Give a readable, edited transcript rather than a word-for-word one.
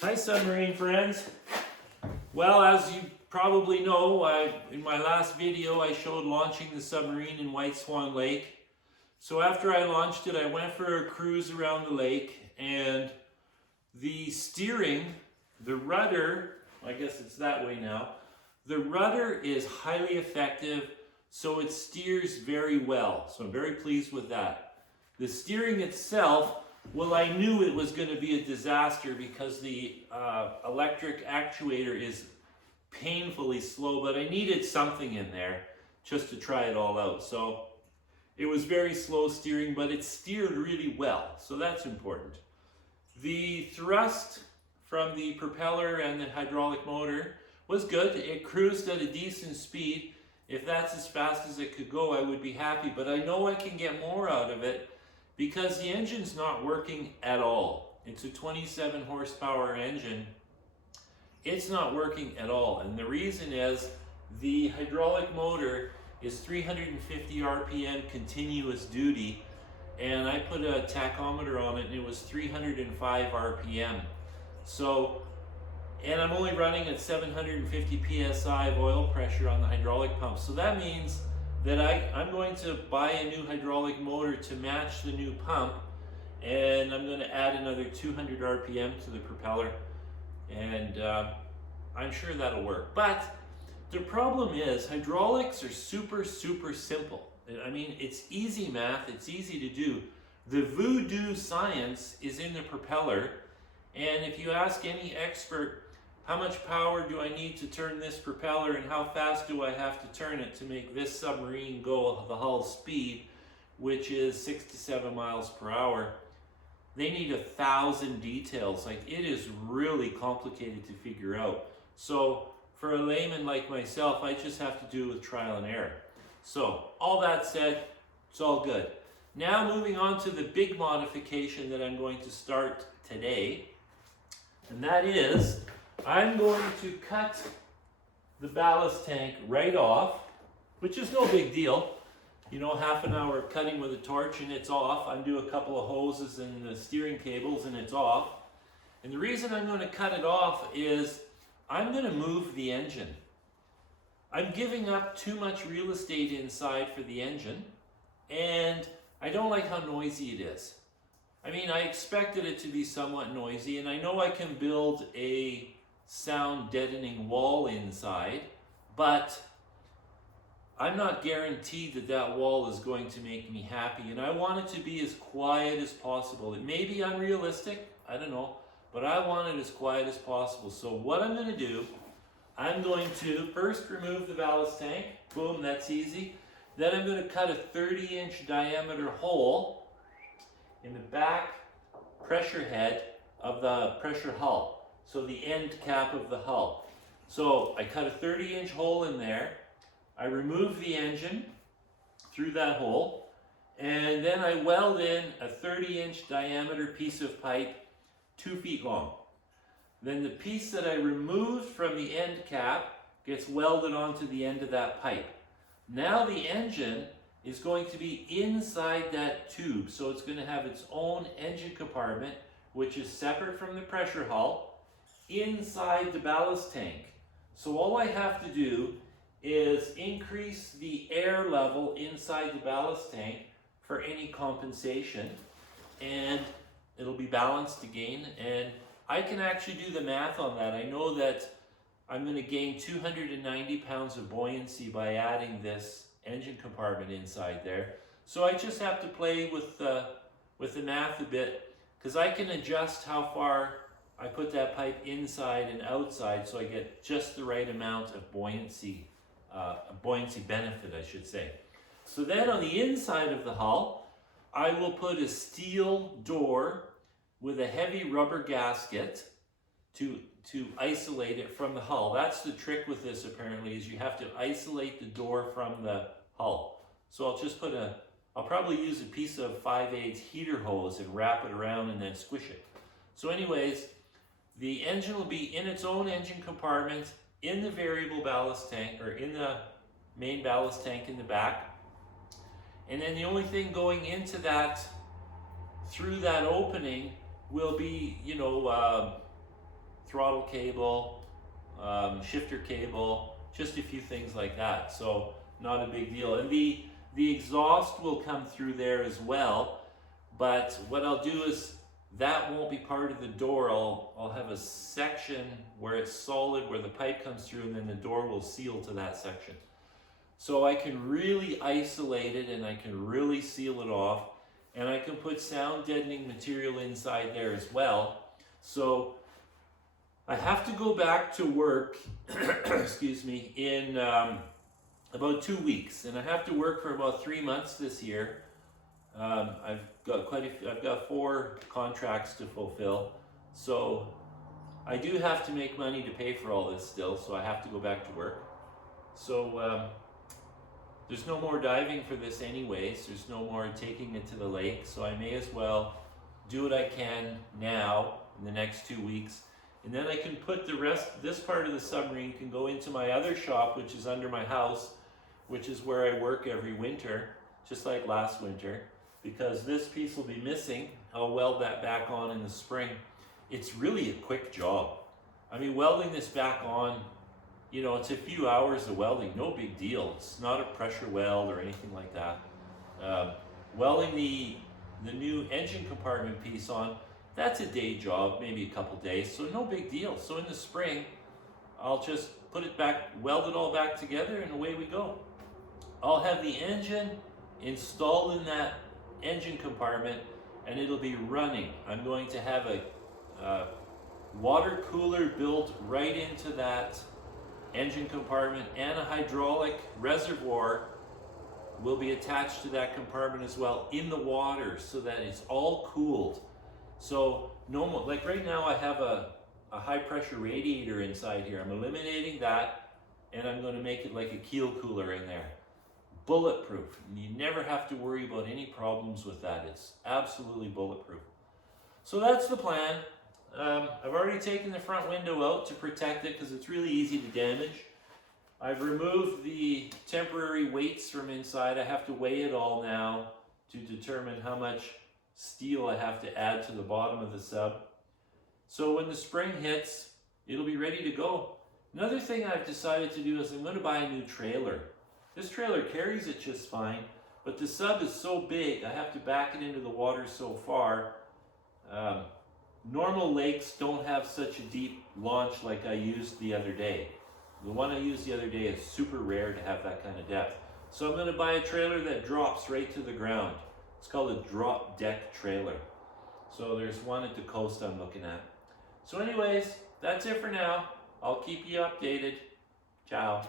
Hi Submarine friends. Well, as you probably know, in my last video I showed launching the submarine in White Swan Lake. So after I launched it, I went for a cruise around the lake, and the steering, the rudder, I guess it's that way now, the rudder is highly effective, so it steers very well. So I'm very pleased with that. The steering itself, well, I knew it was going to be a disaster because the electric actuator is painfully slow, but I needed something in there just to try it all out. So it was very slow steering, but it steered really well, so that's important. The thrust from the propeller and the hydraulic motor was good. It cruised at a decent speed. If that's as fast as it could go, I would be happy, but I know I can get more out of it because the engine's not working at all. It's a 27 horsepower engine. It's not working at all, and the reason is the hydraulic motor is 350 RPM continuous duty, and I put a tachometer on it and it was 305 RPM. So, and I'm only running at 750 PSI of oil pressure on the hydraulic pump. So that means that I'm going to buy a new hydraulic motor to match the new pump, and I'm going to add another 200 RPM to the propeller, and I'm sure that'll work. But the problem is hydraulics are super simple. I mean, it's easy math, it's easy to do. The voodoo science is in the propeller, and if you ask any expert, how much power do I need to turn this propeller and how fast do I have to turn it to make this submarine go the hull speed, which is 6 to 7 miles per hour, they need 1,000 details. Like, it is really complicated to figure out. So for a layman like myself, I just have to do it with trial and error. So all that said, it's all good. Now moving on to the big modification that I'm going to start today, and that is I'm going to cut the ballast tank right off, which is no big deal. You know, half an hour of cutting with a torch and it's off. Undo a couple of hoses and the steering cables and it's off. And the reason I'm going to cut it off is I'm going to move the engine. I'm giving up too much real estate inside for the engine, and I don't like how noisy it is. I mean, I expected it to be somewhat noisy, and I know I can build a sound deadening wall inside, but I'm not guaranteed that that wall is going to make me happy, and I want it to be as quiet as possible. It may be unrealistic, I don't know, but I want it as quiet as possible. So what I'm going to do, I'm going to first remove the ballast tank. Boom, that's easy. Then I'm going to cut a 30-inch diameter hole in the back pressure head of the pressure hull. So the end cap of the hull. So I cut a 30-inch hole in there. I remove the engine through that hole, and then I weld in a 30-inch diameter piece of pipe 2 feet long. Then the piece that I removed from the end cap gets welded onto the end of that pipe. Now the engine is going to be inside that tube, so it's going to have its own engine compartment, which is separate from the pressure hull, inside the ballast tank. So all I have to do is increase the air level inside the ballast tank for any compensation, and it'll be balanced again, and I can actually do the math on that. I know that I'm going to gain 290 pounds of buoyancy by adding this engine compartment inside there. So I just have to play with the math a bit, because I can adjust how far I put that pipe inside and outside so I get just the right amount of buoyancy benefit, I should say. So then on the inside of the hull, I will put a steel door with a heavy rubber gasket to isolate it from the hull. That's the trick with this, apparently, is you have to isolate the door from the hull. So I'll probably use a piece of 5/8 heater hose and wrap it around and then squish it. So anyways, the engine will be in its own engine compartment in the variable ballast tank, or in the main ballast tank in the back. And then the only thing going into that, through that opening, will be, throttle cable, shifter cable, just a few things like that. So not a big deal. And the exhaust will come through there as well, but what I'll do is that won't be part of the door. I'll have a section where it's solid, where the pipe comes through, and then the door will seal to that section. So I can really isolate it and I can really seal it off, and I can put sound deadening material inside there as well. So I have to go back to work, excuse me, in about 2 weeks, and I have to work for about 3 months this year. I've got 4 contracts to fulfill, so I do have to make money to pay for all this still, so I have to go back to work. So there's no more diving for this anyways, there's no more taking it to the lake, so I may as well do what I can now in the next 2 weeks, and then I can put the rest, this part of the submarine can go into my other shop, which is under my house, which is where I work every winter, just like last winter. Because this piece will be missing, I'll weld that back on in the spring. It's really a quick job. I mean, welding this back on, you know, it's a few hours of welding, no big deal. It's not a pressure weld or anything like that. Welding the new engine compartment piece on, that's a day job, maybe a couple days, so no big deal. So in the spring, I'll just put it back, weld it all back together, and away we go. I'll have the engine installed in that engine compartment and it'll be running. I'm going to have a water cooler built right into that engine compartment, and a hydraulic reservoir will be attached to that compartment as well in the water, so that it's all cooled. So no more, like right now I have a high pressure radiator inside here. I'm eliminating that, and I'm going to make it like a keel cooler in there. Bulletproof. You never have to worry about any problems with that. It's absolutely bulletproof. So that's the plan. I've already taken the front window out to protect it because it's really easy to damage. I've removed the temporary weights from inside. I have to weigh it all now to determine how much steel I have to add to the bottom of the sub. So when the spring hits, it'll be ready to go. Another thing I've decided to do is I'm going to buy a new trailer. This trailer carries it just fine, but the sub is so big, I have to back it into the water so far. Normal lakes don't have such a deep launch like I used the other day. The one I used the other day is super rare to have that kind of depth. So I'm going to buy a trailer that drops right to the ground. It's called a drop deck trailer. So there's one at the coast I'm looking at. So anyways, that's it for now. I'll keep you updated. Ciao.